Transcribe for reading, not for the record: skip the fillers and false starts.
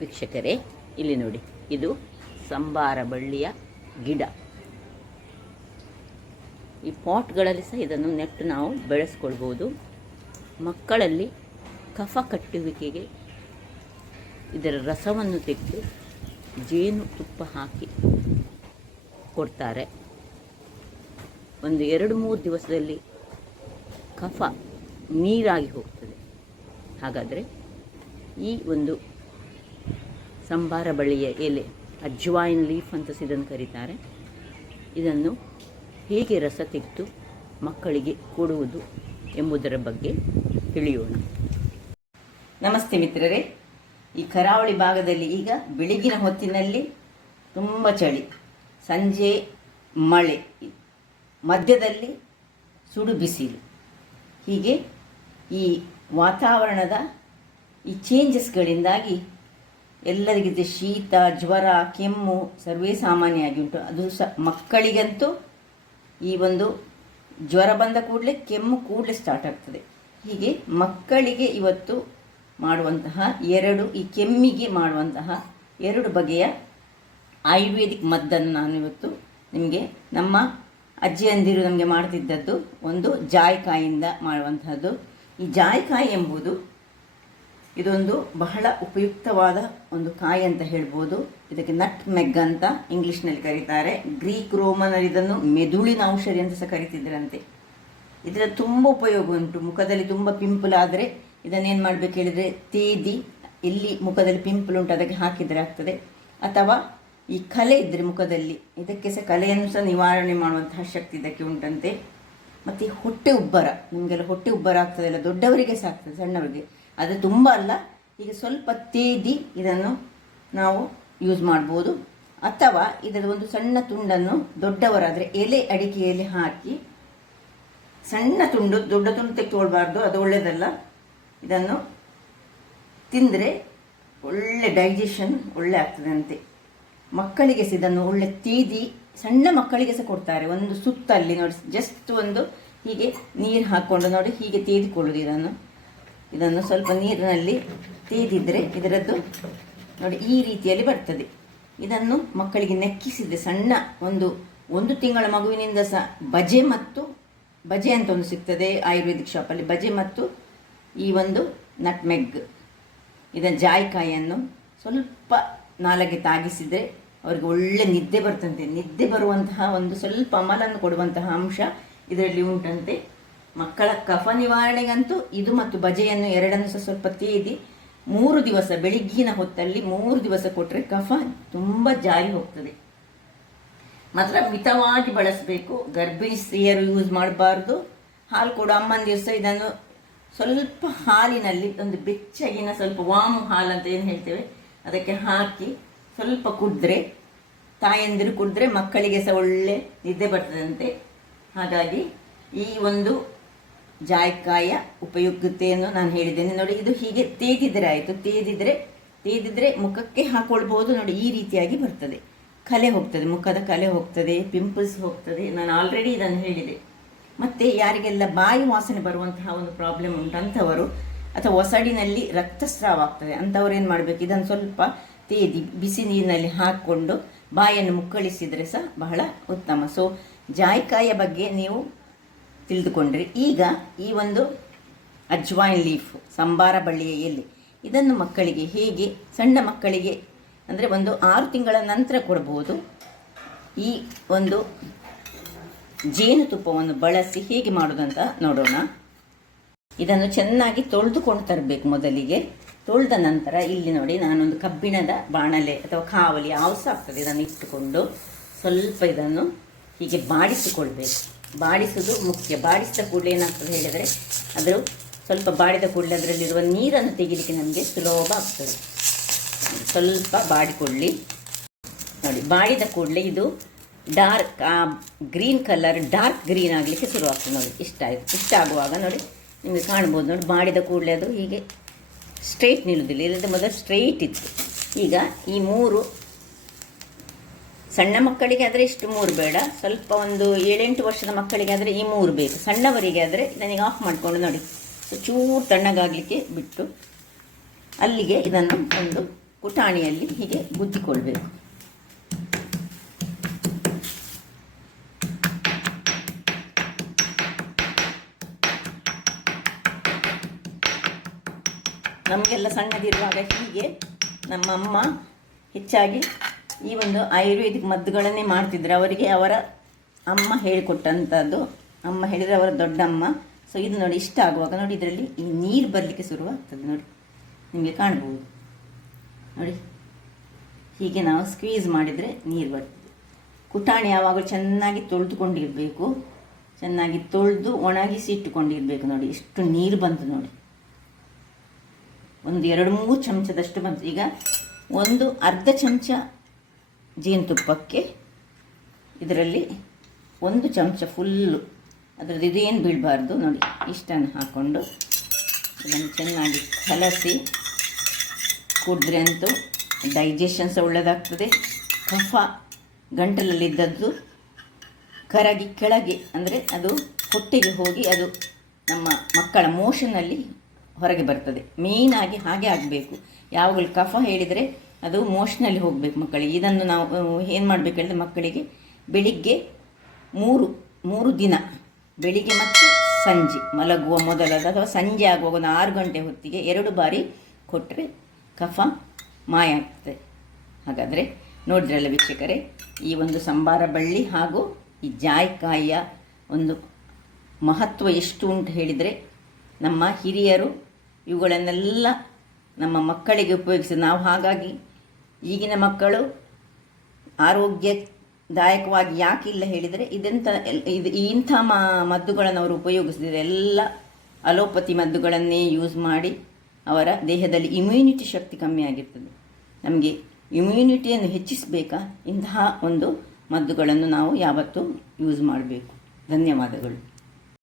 ವೀಕ್ಷಕರೇ, ಇಲ್ಲಿ ನೋಡಿ, ಇದು ಸಂಬಾರ ಬಳ್ಳಿಯ ಗಿಡ. ಈ ಪಾಟ್ಗಳಲ್ಲಿ ಸಹ ಇದನ್ನು ನೆಟ್ಟು ನಾವು ಬೆಳೆಸ್ಕೊಳ್ಬೋದು. ಮಕ್ಕಳಲ್ಲಿ ಕಫ ಕಟ್ಟುವಿಕೆಗೆ ಇದರ ರಸವನ್ನು ತೆಗೆದು ಜೇನು ತುಪ್ಪ ಹಾಕಿ ಕೊಡ್ತಾರೆ. ಒಂದು 2-3 ದಿವಸದಲ್ಲಿ ಕಫ ನೀರಾಗಿ ಹೋಗ್ತದೆ. ಹಾಗಾದರೆ ಈ ಒಂದು ಸಂಬಾರ ಬಳ್ಳಿಯ ಎಲೆ, ಅಜ್ವಾಯಿನ್ ಲೀಫ್ ಅಂತ ಇದನ್ನು ಕರೀತಾರೆ, ಇದನ್ನು ಹೇಗೆ ರಸ ತೆಗೆದು ಮಕ್ಕಳಿಗೆ ಕೊಡುವುದು ಎಂಬುದರ ಬಗ್ಗೆ ತಿಳಿಯೋಣ. ನಮಸ್ತೆ ಮಿತ್ರರೇ. ಈ ಕರಾವಳಿ ಭಾಗದಲ್ಲಿ ಈಗ ಬೆಳಗಿನ ಹೊತ್ತಿನಲ್ಲಿ ತುಂಬ ಚಳಿ, ಸಂಜೆ ಮಳೆ, ಮಧ್ಯದಲ್ಲಿ ಸುಡು ಬಿಸಿಲು, ಹೀಗೆ ಈ ವಾತಾವರಣದ ಈ ಚೇಂಜಸ್ಗಳಿಂದಾಗಿ ಎಲ್ಲರಿಗಿದೆ ಶೀತ, ಜ್ವರ, ಕೆಮ್ಮು ಸರ್ವೇ ಸಾಮಾನ್ಯವಾಗಿ ಉಂಟು. ಅದು ಮಕ್ಕಳಿಗಂತೂ ಈ ಒಂದು ಜ್ವರ ಬಂದ ಕೂಡಲೇ ಕೆಮ್ಮು ಕೂಡಲೇ ಸ್ಟಾರ್ಟ್ ಆಗ್ತದೆ. ಹೀಗೆ ಮಕ್ಕಳಿಗೆ ಇವತ್ತು ಮಾಡುವಂತಹ ಈ ಕೆಮ್ಮಿಗೆ ಮಾಡುವಂತಹ 2 ಬಗೆಯ ಆಯುರ್ವೇದಿಕ್ ಮದ್ದನ್ನು ನಾನು ಇವತ್ತು ನಿಮಗೆ, ನಮ್ಮ ಅಜ್ಜಿಯಂದಿರು ನಮಗೆ ಮಾಡ್ತಿದ್ದದ್ದು, ಒಂದು ಜಾಯಿಕಾಯಿಂದ ಮಾಡುವಂತಹದ್ದು. ಈ ಜಾಯಿಕಾಯಿ ಎಂಬುದು ಇದೊಂದು ಬಹಳ ಉಪಯುಕ್ತವಾದ ಒಂದು ಕಾಯಿ ಅಂತ ಹೇಳ್ಬೋದು. ಇದಕ್ಕೆ ನಟ್ ಮೆಗ್ ಅಂತ ಇಂಗ್ಲೀಷ್ನಲ್ಲಿ ಕರೀತಾರೆ. ಗ್ರೀಕ್ ರೋಮನಲ್ಲಿ ಇದನ್ನು ಮೆದುಳಿನ ಔಷಧಿ ಅಂತ ಸಹ ಕರಿತಿದ್ರಂತೆ. ಇದರ ತುಂಬ ಉಪಯೋಗ ಉಂಟು. ಮುಖದಲ್ಲಿ ತುಂಬ ಪಿಂಪಲ್ ಆದರೆ ಇದನ್ನೇನು ಮಾಡಬೇಕು ಹೇಳಿದರೆ, ತೇದಿ ಎಲ್ಲಿ ಮುಖದಲ್ಲಿ ಪಿಂಪಲ್ ಉಂಟು ಅದಕ್ಕೆ ಹಾಕಿದರೆ ಆಗ್ತದೆ. ಅಥವಾ ಈ ಕಲೆ ಇದ್ದರೆ ಮುಖದಲ್ಲಿ, ಇದಕ್ಕೆ ಸಹ ಕಲೆಯನ್ನು ಸಹ ನಿವಾರಣೆ ಮಾಡುವಂತಹ ಶಕ್ತಿ ಇದಕ್ಕೆ ಉಂಟಂತೆ. ಮತ್ತು ಹೊಟ್ಟೆ ಉಬ್ಬರ, ನಿಮಗೆಲ್ಲ ಹೊಟ್ಟೆ ಉಬ್ಬರ ಆಗ್ತದೆಲ್ಲ, ದೊಡ್ಡವರಿಗೆ ಸಹ ಆಗ್ತದೆ, ಸಣ್ಣವರಿಗೆ ಅದು ತುಂಬ ಅಲ್ಲ. ಈಗ ಸ್ವಲ್ಪ ತೇದಿ ಇದನ್ನು ನಾವು ಯೂಸ್ ಮಾಡ್ಬೋದು. ಅಥವಾ ಇದರ ಒಂದು ಸಣ್ಣ ತುಂಡನ್ನು ದೊಡ್ಡವರಾದರೆ ಅಡಿಕೆ ಎಲೆ ಹಾಕಿ, ಸಣ್ಣ ತುಂಡು, ದೊಡ್ಡ ತುಂಡು ತೆಗೆದುಕೊಳ್ಬಾರ್ದು, ಅದು ಒಳ್ಳೆಯದಲ್ಲ. ಇದನ್ನು ತಿಂದರೆ ಒಳ್ಳೆ ಡೈಜೆಷನ್ ಒಳ್ಳೆ ಆಗ್ತದೆ ಅಂತೆ. ಮಕ್ಕಳಿಗೆ ಸಹ ಇದನ್ನು ಒಳ್ಳೆ ತೇದಿ, ಸಣ್ಣ ಮಕ್ಕಳಿಗೆ ಸಹ ಕೊಡ್ತಾರೆ. ಒಂದು ಸುತ್ತಲ್ಲಿ ನೋಡಿ, ಜಸ್ಟ್ ಒಂದು ಹೀಗೆ ನೀರು ಹಾಕ್ಕೊಂಡು ನೋಡಿ, ಹೀಗೆ ತೇದಿಕೊಳ್ಳೋದು. ಇದನ್ನು ಸ್ವಲ್ಪ ನೀರಿನಲ್ಲಿ ತೇದಿದ್ರೆ ಇದರದ್ದು ನೋಡಿ ಈ ರೀತಿಯಲ್ಲಿ ಬರ್ತದೆ. ಇದನ್ನು ಮಕ್ಕಳಿಗೆ ನೆಕ್ಕಿಸಿದರೆ ಸಣ್ಣ ಒಂದು ತಿಂಗಳ ಮಗುವಿನಿಂದ ಸಹ ಬಜೆ ಅಂತ ಒಂದು ಸಿಗ್ತದೆ ಆಯುರ್ವೇದಿಕ್ ಶಾಪಲ್ಲಿ, ಬಜೆ ಮತ್ತು ಈ ಒಂದು ನಟ್ಮೆಗ್, ಇದನ್ನು ಜಾಯಿಕಾಯಿಯನ್ನು ಸ್ವಲ್ಪ ನಾಲಿಗೆ ತಾಗಿಸಿದರೆ ಅವರಿಗೆ ಒಳ್ಳೆ ನಿದ್ದೆ ಬರ್ತಂತೆ. ನಿದ್ದೆ ಬರುವಂತಹ ಒಂದು ಸ್ವಲ್ಪ ಅಮಲನ್ನು ಕೊಡುವಂತಹ ಅಂಶ ಇದರಲ್ಲಿ ಉಂಟಂತೆ. ಮಕ್ಕಳ ಕಫ ನಿವಾರಣೆಗಂತೂ ಇದು ಮತ್ತು ಬಜೆಯನ್ನು ಎರಡನ್ನು ಸಹ ಸ್ವಲ್ಪ ತೇದಿ 3 ದಿವಸ, ಬೆಳಿಗ್ಗಿನ ಹೊತ್ತಲ್ಲಿ 3 ದಿವಸ ಕೊಟ್ಟರೆ ಕಫ ತುಂಬ ಜಾರಿ ಹೋಗ್ತದೆ. ಮಾತ್ರ ಮಿತವಾಗಿ ಬಳಸಬೇಕು. ಗರ್ಭಿಣಿ ಸ್ತ್ರೀಯರು ಯೂಸ್ ಮಾಡಬಾರ್ದು. ಹಾಲು ಕೊಡು ಅಮ್ಮಂದಿರು ಸಹ ಇದನ್ನು ಸ್ವಲ್ಪ ಹಾಲಿನಲ್ಲಿ, ಒಂದು ಬೆಚ್ಚಗಿನ ಸ್ವಲ್ಪ ವಾಮು ಹಾಲು ಅಂತ ಏನು ಹೇಳ್ತೇವೆ ಅದಕ್ಕೆ ಹಾಕಿ ಸ್ವಲ್ಪ ಕುಡಿದ್ರೆ, ತಾಯಂದಿರು ಕುಡಿದ್ರೆ ಮಕ್ಕಳಿಗೆ ಸಹ ಒಳ್ಳೆ ನಿದ್ದೆ ಬರ್ತದಂತೆ. ಹಾಗಾಗಿ ಈ ಒಂದು ಜಾಯಿಕಾಯಿಯ ಉಪಯುಕ್ತತೆಯನ್ನು ನಾನು ಹೇಳಿದ್ದೇನೆ. ನೋಡಿ, ಇದು ಹೀಗೆ ತೇದಿದ್ರೆ ಆಯಿತು. ತೇದಿದ್ರೆ ಮುಖಕ್ಕೆ ಹಾಕೊಳ್ಬೋದು. ನೋಡಿ, ಈ ರೀತಿಯಾಗಿ ಬರ್ತದೆ. ಕಲೆ ಹೋಗ್ತದೆ, ಮುಖದ ಕಲೆ ಹೋಗ್ತದೆ, ಪಿಂಪಲ್ಸ್ ಹೋಗ್ತದೆ. ನಾನು ಆಲ್ರೆಡಿ ಇದನ್ನು ಹೇಳಿದೆ. ಮತ್ತು ಯಾರಿಗೆಲ್ಲ ಬಾಯಿ ವಾಸನೆ ಬರುವಂತಹ ಒಂದು ಪ್ರಾಬ್ಲಮ್ ಉಂಟಂಥವರು, ಅಥವಾ ಒಸಡಿನಲ್ಲಿ ರಕ್ತಸ್ರಾವ ಆಗ್ತದೆ ಅಂಥವ್ರು ಏನು ಮಾಡಬೇಕು, ಇದನ್ನು ಸ್ವಲ್ಪ ತೇದಿ ಬಿಸಿ ನೀರಿನಲ್ಲಿ ಹಾಕ್ಕೊಂಡು ಬಾಯನ್ನು ಮುಕ್ಕಳಿಸಿದರೆ ಸಹ ಬಹಳ ಉತ್ತಮ. ಸೊ ಜಾಯಿಕಾಯಿಯ ಬಗ್ಗೆ ನೀವು ತಿಳಿದುಕೊಂಡ್ರಿ. ಈಗ ಈ ಒಂದು ಅಜ್ವಾಯಿನ್ ಲೀಫ್, ಸಂಬಾರ ಬಳ್ಳಿಯ ಎಲೆ, ಇದನ್ನು ಮಕ್ಕಳಿಗೆ ಹೇಗೆ, ಸಣ್ಣ ಮಕ್ಕಳಿಗೆ ಅಂದರೆ ಒಂದು 6 ತಿಂಗಳ ನಂತರ ಕೊಡ್ಬೋದು. ಈ ಒಂದು ಜೇನುತುಪ್ಪವನ್ನು ಬಳಸಿ ಹೇಗೆ ಮಾಡೋದಂತ ನೋಡೋಣ. ಇದನ್ನು ಚೆನ್ನಾಗಿ ತೊಳೆದುಕೊಂಡು ತರಬೇಕು. ಮೊದಲಿಗೆ ತೊಳೆದ ನಂತರ ಇಲ್ಲಿ ನೋಡಿ, ನಾನೊಂದು ಕಬ್ಬಿಣದ ಬಾಣಲೆ ಅಥವಾ ಕಾವಲಿ ಯಾವುದು ಸಹ ಆಗ್ತದೆ, ಇದನ್ನು ಇಟ್ಟುಕೊಂಡು ಸ್ವಲ್ಪ ಇದನ್ನು ಹೀಗೆ ಬಾಡಿಸಿಕೊಳ್ಬೇಕು. ಬಾಡಿಸೋದು ಮುಖ್ಯ. ಬಾಡಿಸಿದ ಕೂಡಲೇ ಏನಾಗ್ತದೆ ಹೇಳಿದರೆ, ಅದು ಸ್ವಲ್ಪ ಬಾಡಿದ ಕೂಡಲೇ ಅದರಲ್ಲಿರುವ ನೀರನ್ನು ತೆಗಿಲಿಕ್ಕೆ ನಮಗೆ ಸುಲಭ ಆಗ್ತದೆ. ಸ್ವಲ್ಪ ಬಾಡಿಕೊಳ್ಳಿ. ನೋಡಿ, ಬಾಡಿದ ಕೂಡಲೇ ಇದು dark green colour, dark green ಆಗಲಿಕ್ಕೆ ಶುರುವಾಗ್ತದೆ. ನೋಡಿ, ಇಷ್ಟಾಗುವಾಗ ನೋಡಿ ನಿಮಗೆ ಕಾಣ್ಬೋದು. ನೋಡಿ, ಬಾಡಿದ ಕೂಡಲೇ ಅದು ಹೀಗೆ ಸ್ಟ್ರೈಟ್ ನಿಲ್ಲುವುದಿಲ್ಲ. ಇಲ್ಲದೆ ಮೊದಲು ಸ್ಟ್ರೈಟ್ ಇತ್ತು. ಈಗ ಈ 3 ಸಣ್ಣ ಮಕ್ಕಳಿಗೆ ಆದರೆ ಇಷ್ಟು 3 ಬೇಡ, ಸ್ವಲ್ಪ ಒಂದು 7-8 ವರ್ಷದ ಮಕ್ಕಳಿಗೆ ಆದರೆ ಈ 3 ಬೇಕು. ಸಣ್ಣವರಿಗೆ ಆದರೆ ಇದನಿಗೆ ಆಫ್ ಮಾಡಿಕೊಂಡು ನೋಡಿ ಚೂರು ತಣ್ಣಗಾಗಲಿಕ್ಕೆ ಬಿಟ್ಟು ಅಲ್ಲಿಗೆ ಇದನ್ನು ಒಂದು ಕುಟಾಣಿಯಲ್ಲಿ ಹೀಗೆ ಗುದ್ದಿಕೊಳ್ಬೇಕು. ನಮಗೆಲ್ಲ ಸಣ್ಣದಿರುವಾಗ ಹೀಗೆ ನಮ್ಮ ಅಮ್ಮ ಹೆಚ್ಚಾಗಿ ಈ ಒಂದು ಆಯುರ್ವೇದಿಕ್ ಮದ್ದುಗಳನ್ನೇ ಮಾಡ್ತಿದ್ರು. ಅವರಿಗೆ ಅವರ ಅಮ್ಮ ಹೇಳಿಕೊಟ್ಟಂಥದ್ದು, ಅಮ್ಮ ಹೇಳಿದರೆ ಅವರ ದೊಡ್ಡಮ್ಮ. ಸೊ ಇದು ನೋಡಿ ಇಷ್ಟ ಆಗುವಾಗ ನೋಡಿ ಇದರಲ್ಲಿ ಈ ನೀರು ಬರಲಿಕ್ಕೆ ಶುರುವಾಗ್ತದೆ. ನೋಡಿ ನಿಮಗೆ ಕಾಣ್ಬೋದು. ನೋಡಿ ಹೀಗೆ ನಾವು ಸ್ಕ್ವೀಸ್ ಮಾಡಿದರೆ ನೀರು ಬರ್ತದೆ. ಕುಟಾಣಿ ಯಾವಾಗಲೂ ಚೆನ್ನಾಗಿ ತೊಳೆದುಕೊಂಡಿರಬೇಕು, ಚೆನ್ನಾಗಿ ತೊಳೆದು ಒಣಗಿಸಿ ಇಟ್ಟುಕೊಂಡಿರಬೇಕು. ನೋಡಿ ಎಷ್ಟು ನೀರು ಬಂತು ನೋಡಿ, ಒಂದು 2-3 ಚಮಚದಷ್ಟು ಬಂತು. ಈಗ ಒಂದು ಅರ್ಧ ಚಮಚ ಜೇನುತುಪ್ಪಕ್ಕೆ ಇದರಲ್ಲಿ 1 ಚಮಚ ಫುಲ್ಲು, ಅದರದ್ದು ಇದೇನು ಬೀಳಬಾರ್ದು ನೋಡಿ, ಇಷ್ಟನ್ನು ಹಾಕ್ಕೊಂಡು ಇದನ್ನು ಚೆನ್ನಾಗಿ ಕಲಸಿ ಕುಡಿದ್ರೆ ಅಂತೂ ಡೈಜೆಷನ್ ಸಹ ಒಳ್ಳೆಯದಾಗ್ತದೆ. ಕಫ ಗಂಟಲಲ್ಲಿದ್ದದ್ದು ಕರಗಿ ಕೆಳಗೆ ಅಂದರೆ ಅದು ಹೊಟ್ಟೆಗೆ ಹೋಗಿ ಅದು ನಮ್ಮ ಮಕ್ಕಳ ಮೋಷನಲ್ಲಿ ಹೊರಗೆ ಬರ್ತದೆ. ಮೇಯ್ನಾಗಿ ಹಾಗೆ ಆಗಬೇಕು. ಯಾವಾಗಲೂ ಕಫ ಹೇಳಿದರೆ ಅದು ಮೋಷನಲ್ಲಿ ಹೋಗಬೇಕು ಮಕ್ಕಳಿಗೆ. ಇದನ್ನು ನಾವು ಏನು ಮಾಡಬೇಕು ಹೇಳಿದ್ರೆ ಮಕ್ಕಳಿಗೆ ಬೆಳಿಗ್ಗೆ 3 ದಿನ, ಬೆಳಿಗ್ಗೆ ಮತ್ತು ಸಂಜೆ ಮಲಗುವ ಮೊದಲಾದ ಅಥವಾ ಸಂಜೆ ಆಗುವಾಗ ಒಂದು 6 ಗಂಟೆ ಹೊತ್ತಿಗೆ 2 ಬಾರಿ ಕೊಟ್ಟರೆ ಕಫ ಮಾಯ ಆಗ್ತದೆ. ಹಾಗಾದರೆ ನೋಡಿದ್ರಲ್ಲ ವೀಕ್ಷಕರೇ, ಈ ಒಂದು ಸಂಬಾರ ಬಳ್ಳಿ ಹಾಗೂ ಈ ಜಾಯಿಕಾಯಿಯ ಒಂದು ಮಹತ್ವ ಎಷ್ಟು ಉಂಟು ಹೇಳಿದರೆ, ನಮ್ಮ ಹಿರಿಯರು ಇವುಗಳನ್ನೆಲ್ಲ ನಮ್ಮ ಮಕ್ಕಳಿಗೆ ಉಪಯೋಗಿಸಿ ನಾವು. ಹಾಗಾಗಿ ಈಗಿನ ಮಕ್ಕಳು ಆರೋಗ್ಯದಾಯಕವಾಗಿ ಯಾಕಿಲ್ಲ ಹೇಳಿದರೆ ಇಂಥ ಮದ್ದುಗಳನ್ನು ಅವರು ಉಪಯೋಗಿಸಿದರೆ ಎಲ್ಲ ಅಲೋಪತಿ ಮದ್ದುಗಳನ್ನೇ ಯೂಸ್ ಮಾಡಿ ಅವರ ದೇಹದಲ್ಲಿ ಇಮ್ಯುನಿಟಿ ಶಕ್ತಿ ಕಮ್ಮಿ ಆಗಿರ್ತದೆ. ನಮಗೆ ಇಮ್ಯುನಿಟಿಯನ್ನು ಹೆಚ್ಚಿಸಬೇಕಾ, ಇಂತಹ ಒಂದು ಮದ್ದುಗಳನ್ನು ನಾವು ಯಾವತ್ತೂ ಯೂಸ್ ಮಾಡಬೇಕು. ಧನ್ಯವಾದಗಳು.